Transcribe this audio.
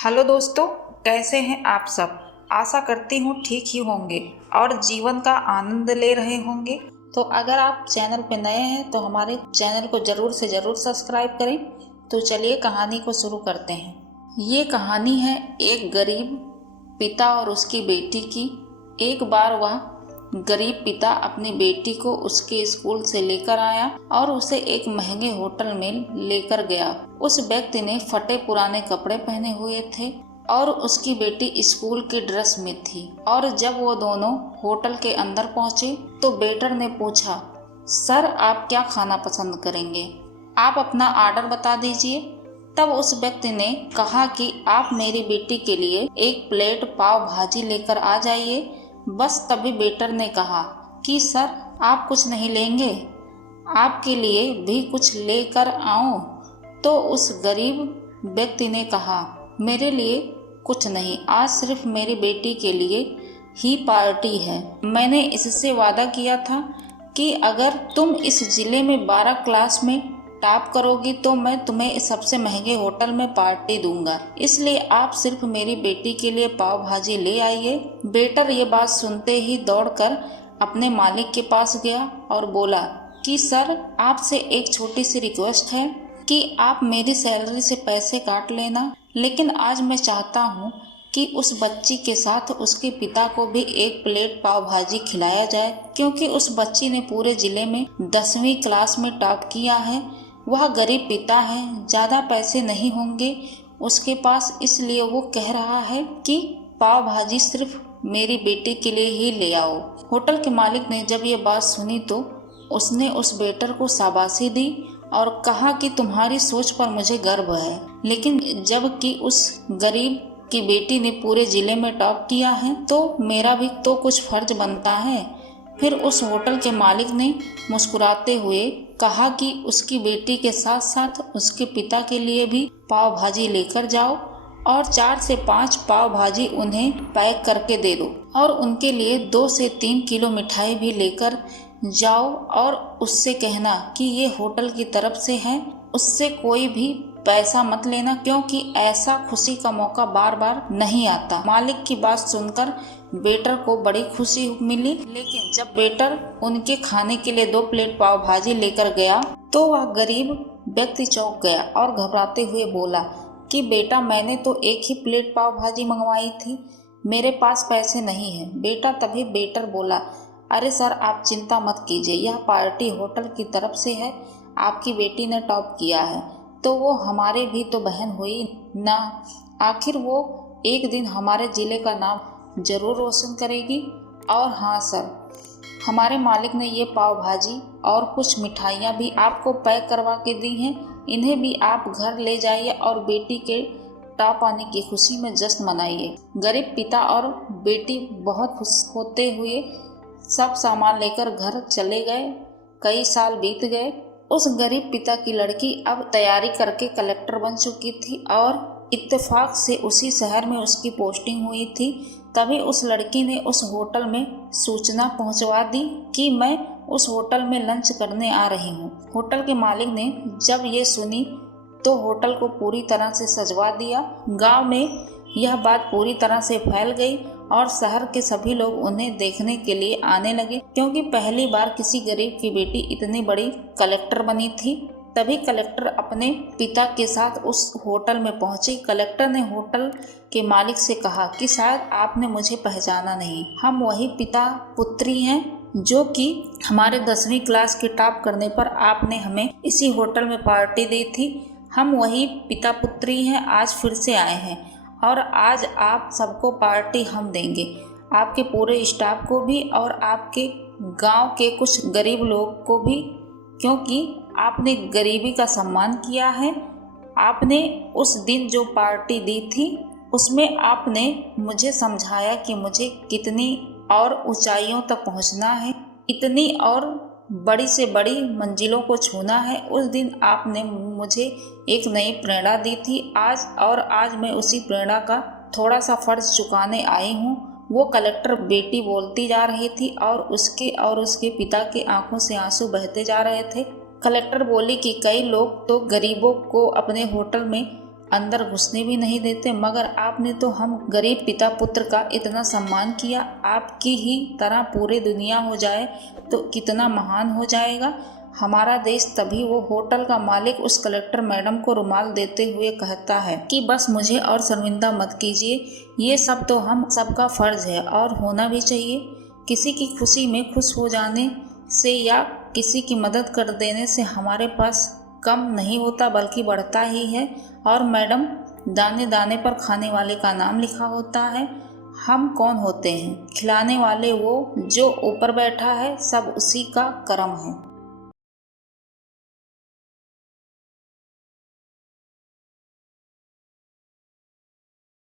Hello दोस्तों, कैसे हैं आप सब। आशा करती हूँ ठीक ही होंगे और जीवन का आनंद ले रहे होंगे। तो अगर आप चैनल पे नए हैं तो हमारे चैनल को ज़रूर से ज़रूर सब्सक्राइब करें। तो चलिए कहानी को शुरू करते हैं। ये कहानी है एक गरीब पिता और उसकी बेटी की। एक बार वह गरीब पिता अपनी बेटी को उसके स्कूल से लेकर आया और उसे एक महंगे होटल में लेकर गया। उस व्यक्ति ने फटे पुराने कपड़े पहने हुए थे और उसकी बेटी स्कूल की ड्रेस में थी। और जब वो दोनों होटल के अंदर पहुंचे तो वेटर ने पूछा, सर आप क्या खाना पसंद करेंगे, आप अपना ऑर्डर बता दीजिए। तब उस व्यक्ति ने कहा कि आप मेरी बेटी के लिए एक प्लेट पाव भाजी लेकर आ जाइए। बस तभी वेटर ने कहा कि सर आप कुछ नहीं लेंगे, आपके लिए भी कुछ लेकर आऊं। तो उस गरीब व्यक्ति ने कहा, मेरे लिए कुछ नहीं, आज सिर्फ मेरी बेटी के लिए ही पार्टी है। मैंने इससे वादा किया था कि अगर तुम इस जिले में 12 क्लास में टॉप करोगी तो मैं तुम्हें सबसे महंगे होटल में पार्टी दूंगा, इसलिए आप सिर्फ मेरी बेटी के लिए पाव भाजी ले आइए। वेटर ये बात सुनते ही दौड़कर अपने मालिक के पास गया और बोला कि सर आपसे एक छोटी सी रिक्वेस्ट है कि आप मेरी सैलरी से पैसे काट लेना, लेकिन आज मैं चाहता हूँ कि उस बच्ची के साथ उसके पिता को भी एक प्लेट पाव भाजी खिलाया जाए, क्योंकि उस बच्ची ने पूरे जिले में 10वीं क्लास में टॉप किया है। वह गरीब पिता है, ज़्यादा पैसे नहीं होंगे उसके पास, इसलिए वो कह रहा है कि पाव भाजी सिर्फ मेरी बेटी के लिए ही ले आओ। होटल के मालिक ने जब ये बात सुनी तो उसने उस वेटर को शाबाशी दी और कहा कि तुम्हारी सोच पर मुझे गर्व है, लेकिन जबकि उस गरीब की बेटी ने पूरे जिले में टॉप किया है तो मेरा भी तो कुछ फर्ज बनता है। फिर उस होटल के मालिक ने मुस्कुराते हुए कहा कि उसकी बेटी के साथ साथ उसके पिता के लिए भी पाव भाजी लेकर जाओ और 4 से 5 पाव भाजी उन्हें पैक करके दे दो और उनके लिए 2 से 3 किलो मिठाई भी लेकर जाओ और उससे कहना कि ये होटल की तरफ से है, उससे कोई भी पैसा मत लेना, क्योंकि ऐसा खुशी का मौका बार बार नहीं आता। मालिक की बात सुनकर वेटर को बड़ी खुशी मिली, लेकिन जब वेटर उनके खाने के लिए 2 प्लेट पाव भाजी लेकर गया तो वह गरीब व्यक्ति चौंक गया और घबराते हुए बोला कि बेटा मैंने तो एक ही प्लेट पाव भाजी मंगवाई थी, मेरे पास पैसे नहीं है। बेटा तभी वेटर बोला, अरे सर आप चिंता मत कीजिए, यह पार्टी होटल की तरफ से है, आपकी बेटी ने टॉप किया है तो वो हमारे भी तो बहन हुई ना, आखिर वो एक दिन हमारे ज़िले का नाम ज़रूर रोशन करेगी। और हाँ सर, हमारे मालिक ने ये पाव भाजी और कुछ मिठाइयाँ भी आपको पैक करवा के दी हैं, इन्हें भी आप घर ले जाइए और बेटी के टॉप आने की खुशी में जश्न मनाइए। गरीब पिता और बेटी बहुत खुश होते हुए सब सामान लेकर घर चले गए। कई साल बीत गए। उस गरीब पिता की लड़की अब तैयारी करके कलेक्टर बन चुकी थी और इत्तेफाक से उसी शहर में उसकी पोस्टिंग हुई थी। तभी उस लड़की ने उस होटल में सूचना पहुंचवा दी कि मैं उस होटल में लंच करने आ रही हूं। होटल के मालिक ने जब ये सुनी तो होटल को पूरी तरह से सजवा दिया। गांव में यह बात पूरी तरह से फैल गई और शहर के सभी लोग उन्हें देखने के लिए आने लगे, क्योंकि पहली बार किसी गरीब की बेटी इतनी बड़ी कलेक्टर बनी थी। तभी कलेक्टर अपने पिता के साथ उस होटल में पहुंची। कलेक्टर ने होटल के मालिक से कहा कि शायद आपने मुझे पहचाना नहीं, हम वही पिता पुत्री हैं जो कि हमारे 10वीं क्लास के टॉप करने पर आपने हमें इसी होटल में पार्टी दी थी। हम वही पिता पुत्री हैं, आज फिर से आए हैं और आज आप सबको पार्टी हम देंगे, आपके पूरे स्टाफ को भी और आपके गांव के कुछ गरीब लोग को भी, क्योंकि आपने गरीबी का सम्मान किया है। आपने उस दिन जो पार्टी दी थी उसमें आपने मुझे समझाया कि मुझे कितनी और ऊंचाइयों तक पहुंचना है, इतनी और बड़ी से बड़ी मंजिलों को छूना है। उस दिन आपने मुझे एक नई प्रेरणा दी थी आज मैं उसी प्रेरणा का थोड़ा सा फर्ज चुकाने आई हूँ। वो कलेक्टर बेटी बोलती जा रही थी और उसके पिता की आंखों से आंसू बहते जा रहे थे। कलेक्टर बोली कि कई लोग तो गरीबों को अपने होटल में अंदर घुसने भी नहीं देते, मगर आपने तो हम गरीब पिता पुत्र का इतना सम्मान किया। आपकी ही तरह पूरी दुनिया हो जाए तो कितना महान हो जाएगा हमारा देश। तभी वो होटल का मालिक उस कलेक्टर मैडम को रुमाल देते हुए कहता है कि बस मुझे और शर्मिंदा मत कीजिए, ये सब तो हम सबका फर्ज है और होना भी चाहिए। किसी की खुशी में खुश हो जाने से या किसी की मदद कर देने से हमारे पास कम नहीं होता बल्कि बढ़ता ही है। और मैडम, दाने दाने पर खाने वाले का नाम लिखा होता है। हम कौन होते हैं? खिलाने वाले वो जो ऊपर बैठा है, सब उसी का करम है।